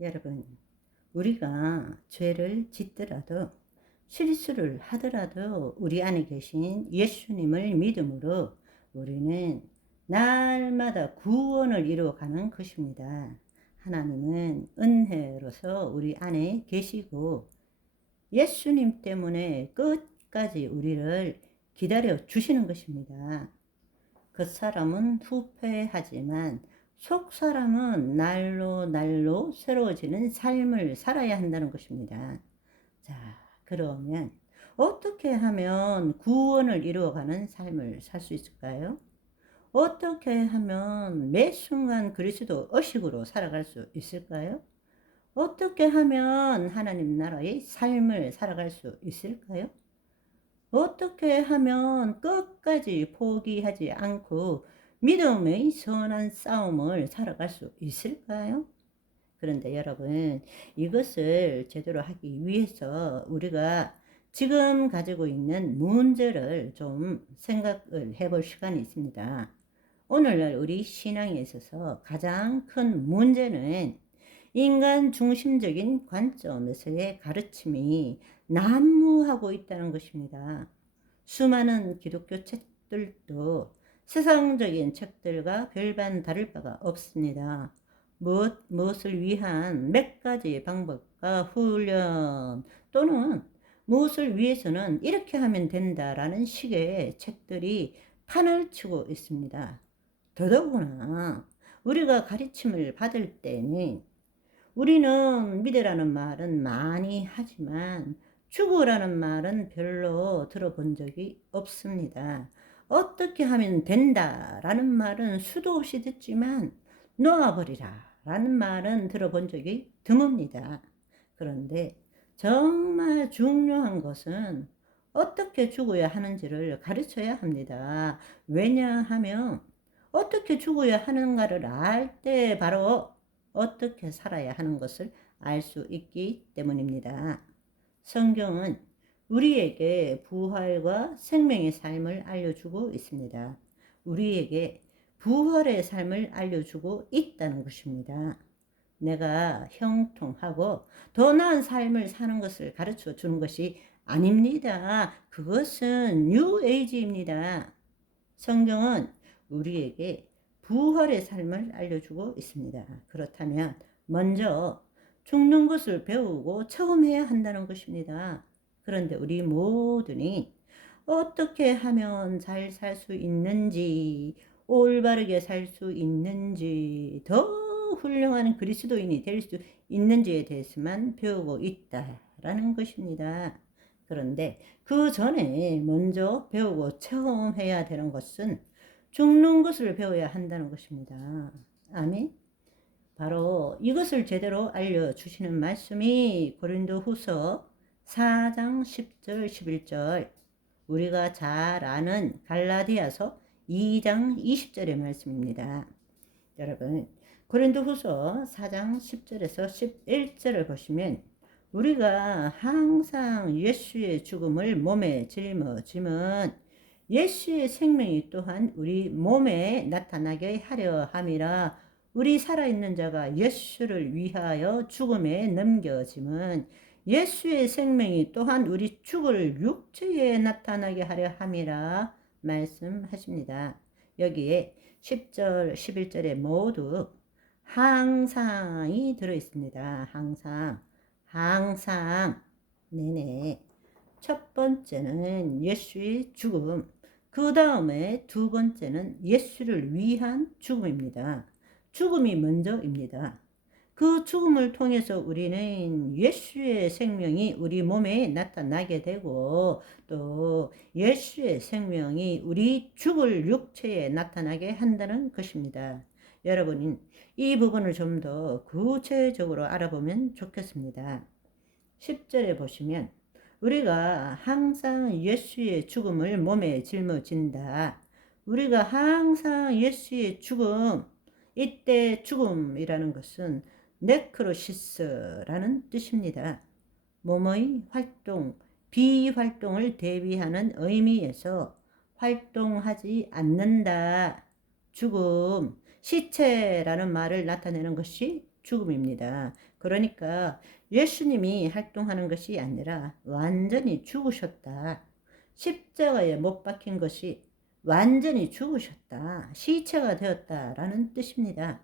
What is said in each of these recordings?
여러분, 우리가 죄를 짓더라도 실수를 하더라도 우리 안에 계신 예수님을 믿음으로 우리는 날마다 구원을 이루어가는 것입니다. 하나님은 은혜로서 우리 안에 계시고 예수님 때문에 끝까지 우리를 기다려 주시는 것입니다. 겉사람은 후패하지만 속사람은 날로 새로워지는 삶을 살아야 한다는 것입니다. 자, 그러면 어떻게 하면 구원을 이루어가는 삶을 살 수 있을까요? 어떻게 하면 매 순간 그리스도 의식으로 살아갈 수 있을까요? 어떻게 하면 하나님 나라의 삶을 살아갈 수 있을까요? 어떻게 하면 끝까지 포기하지 않고 믿음의 선한 싸움을 살아갈 수 있을까요? 그런데 여러분, 이것을 제대로 하기 위해서 우리가 지금 가지고 있는 문제를 좀 생각을 해볼 시간이 있습니다. 오늘날 우리 신앙에 있어서 가장 큰 문제는 인간 중심적인 관점에서의 가르침이 난무하고 있다는 것입니다. 수많은 기독교 책들도 세상적인 책들과 별반 다를 바가 없습니다. 무엇을 위한 몇 가지 방법과 훈련 또는 무엇을 위해서는 이렇게 하면 된다라는 식의 책들이 판을 치고 있습니다. 더더구나 우리가 가르침을 받을 때는 우리는 믿으라는 말은 많이 하지만 죽으라는 말은 별로 들어본 적이 없습니다. 어떻게 하면 된다라는 말은 수도 없이 듣지만 놓아버리라 라는 말은 들어본 적이 드뭅니다. 그런데 정말 중요한 것은 어떻게 죽어야 하는지를 가르쳐야 합니다. 왜냐하면 어떻게 죽어야 하는가를 알 때 바로 어떻게 살아야 하는 것을 알 수 있기 때문입니다. 성경은 우리에게 부활과 생명의 삶을 알려주고 있습니다. 우리에게 부활의 삶을 알려주고 있다는 것입니다. 내가 형통하고 더 나은 삶을 사는 것을 가르쳐 주는 것이 아닙니다. 그것은 뉴에이지입니다. 성경은 우리에게 부활의 삶을 알려주고 있습니다. 그렇다면 먼저 죽는 것을 배우고 처음 해야 한다는 것입니다. 그런데 우리 모두니 어떻게 하면 잘 살 수 있는지, 올바르게 살 수 있는지, 더 훌륭한 그리스도인이 될 수 있는지에 대해서만 배우고 있다라는 것입니다. 그런데 그 전에 먼저 배우고 처음 해야 되는 것은 죽는 것을 배워야 한다는 것입니다. 아멘. 바로 이것을 제대로 알려주시는 말씀이 고린도후서 4장 10절 11절, 우리가 잘 아는 갈라디아서 2장 20절의 말씀입니다. 여러분, 고린도후서 4장 10절에서 11절을 보시면 우리가 항상 예수의 죽음을 몸에 짊어짐은 예수의 생명이 또한 우리 몸에 나타나게 하려 함이라. 우리 살아있는 자가 예수를 위하여 죽음에 넘겨짐은 예수의 생명이 또한 우리 죽을 육체에 나타나게 하려 함이라 말씀하십니다. 여기에 10절, 11절에 모두 항상이 들어있습니다. 항상. 네네. 첫 번째는 예수의 죽음, 그 다음에 두 번째는 예수를 위한 죽음입니다. 죽음이 먼저입니다. 그 죽음을 통해서 우리는 예수의 생명이 우리 몸에 나타나게 되고 또 예수의 생명이 우리 죽을 육체에 나타나게 한다는 것입니다. 여러분, 이 부분을 좀 더 구체적으로 알아보면 좋겠습니다. 10절에 보시면 우리가 항상 예수의 죽음을 몸에 짊어진다. 우리가 항상 예수의 죽음, 이때 죽음이라는 것은 네크로시스라는 뜻입니다. 몸의 활동, 비활동을 대비하는 의미에서 활동하지 않는다. 죽음, 시체라는 말을 나타내는 것이 죽음입니다. 그러니까 예수님이 활동하는 것이 아니라 완전히 죽으셨다. 십자가에 못 박힌 것이 완전히 죽으셨다. 시체가 되었다라는 뜻입니다.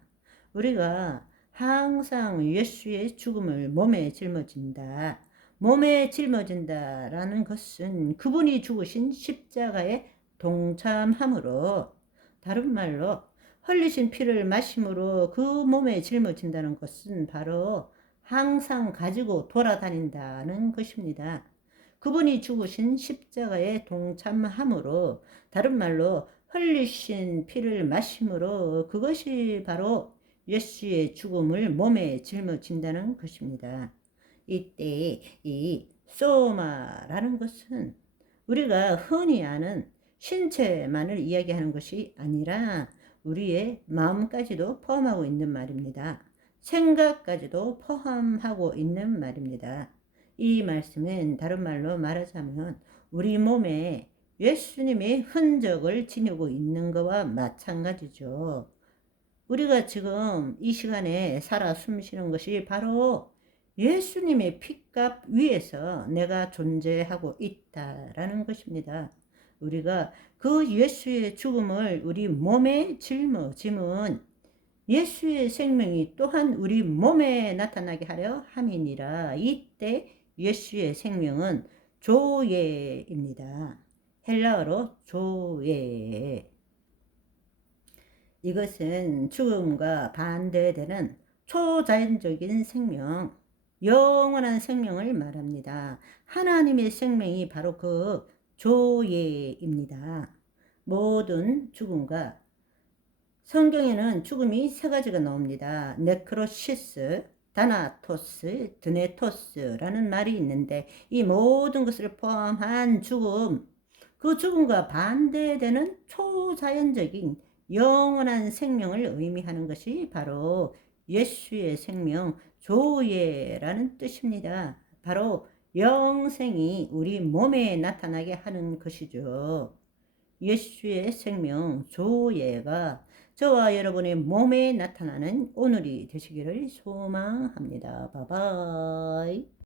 우리가 항상 예수의 죽음을 몸에 짊어진다. 몸에 짊어진다라는 것은 그분이 죽으신 십자가에 동참함으로, 다른 말로 흘리신 피를 마심으로 그 몸에 짊어진다는 것은 바로 항상 가지고 돌아다닌다는 것입니다. 그분이 죽으신 십자가에 동참함으로, 다른 말로 흘리신 피를 마심으로, 그것이 바로 예수의 죽음을 몸에 짊어진다는 것입니다. 이때 이 소마라는 것은 우리가 흔히 아는 신체만을 이야기하는 것이 아니라 우리의 마음까지도 포함하고 있는 말입니다. 생각까지도 포함하고 있는 말입니다. 이 말씀은 다른 말로 말하자면 우리 몸에 예수님의 흔적을 지니고 있는 것과 마찬가지죠. 우리가 지금 이 시간에 살아 숨쉬는 것이 바로 예수님의 피값 위에서 내가 존재하고 있다라는 것입니다. 우리가 그 예수의 죽음을 우리 몸에 짊어짐은 예수의 생명이 또한 우리 몸에 나타나게 하려 함이니라. 이때 예수의 생명은 조예입니다. 헬라어로 조예. 이것은 죽음과 반대되는 초자연적인 생명, 영원한 생명을 말합니다. 하나님의 생명이 바로 그 조예입니다. 모든 죽음과, 성경에는 죽음이 세 가지가 나옵니다. 네크로시스, 다나토스, 드네토스라는 말이 있는데 이 모든 것을 포함한 죽음, 그 죽음과 반대되는 초자연적인 영원한 생명을 의미하는 것이 바로 예수의 생명 조예라는 뜻입니다. 바로 영생이 우리 몸에 나타나게 하는 것이죠. 예수의 생명 조예가 저와 여러분의 몸에 나타나는 오늘이 되시기를 소망합니다. 바이바이.